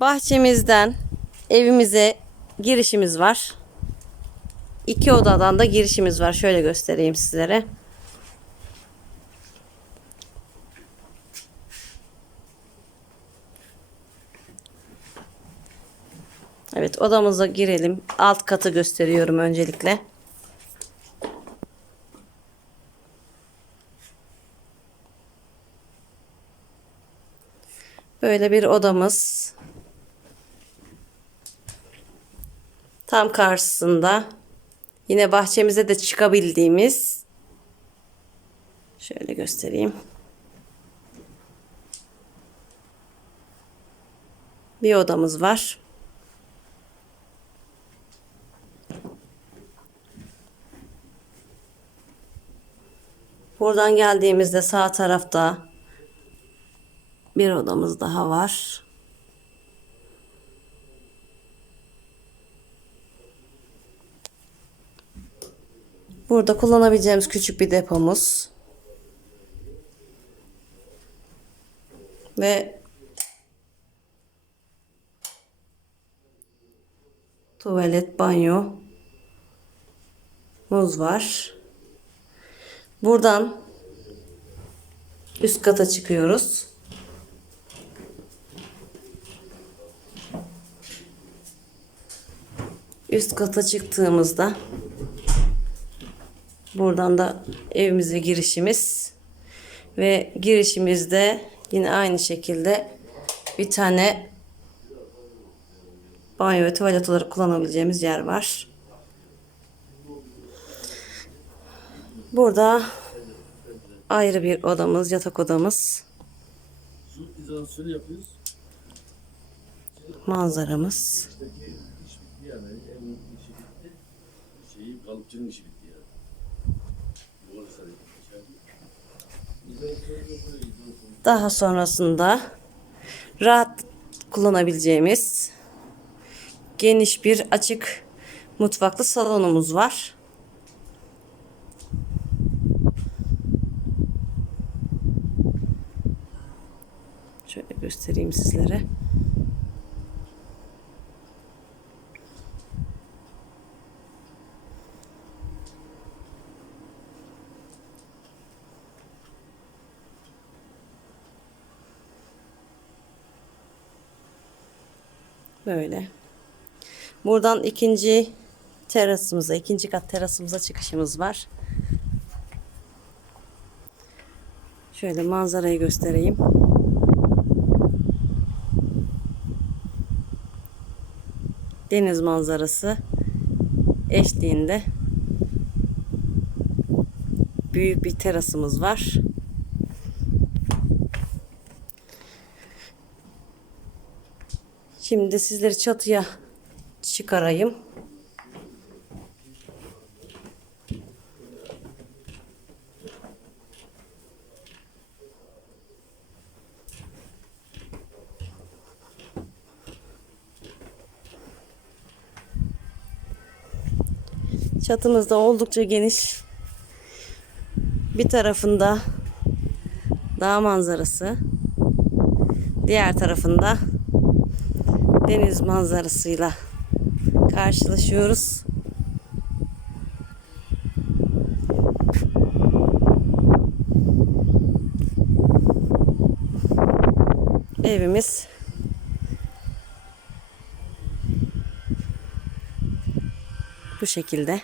Bahçemizden evimize girişimiz var. İki odadan da girişimiz var. Şöyle göstereyim sizlere. Evet odamıza girelim. Alt katı gösteriyorum öncelikle. Böyle bir odamız. Tam karşısında yine bahçemize de çıkabildiğimiz şöyle göstereyim. Bir odamız var. Buradan geldiğimizde sağ tarafta bir odamız daha var. Burada kullanabileceğimiz küçük bir depomuz. Ve tuvalet, banyo muz var. Buradan üst kata çıkıyoruz. Üst kata çıktığımızda buradan da evimize girişimiz ve girişimizde yine aynı şekilde bir tane banyo ve tuvalet olarak kullanabileceğimiz yer var. Burada ayrı bir odamız, yatak odamız, manzaramız. Kalıpçının işi bitti Daha sonrasında rahat kullanabileceğimiz geniş bir açık mutfaklı salonumuz var. Şöyle göstereyim sizlere. Böyle. Buradan ikinci terasımıza, ikinci kat terasımıza çıkışımız var. Şöyle manzarayı göstereyim. Deniz manzarası eşliğinde büyük bir terasımız var. Şimdi sizleri çatıya çıkarayım. Çatımız da oldukça geniş. Bir tarafında dağ manzarası. Diğer tarafında deniz manzarasıyla karşılaşıyoruz. Evimiz bu şekilde.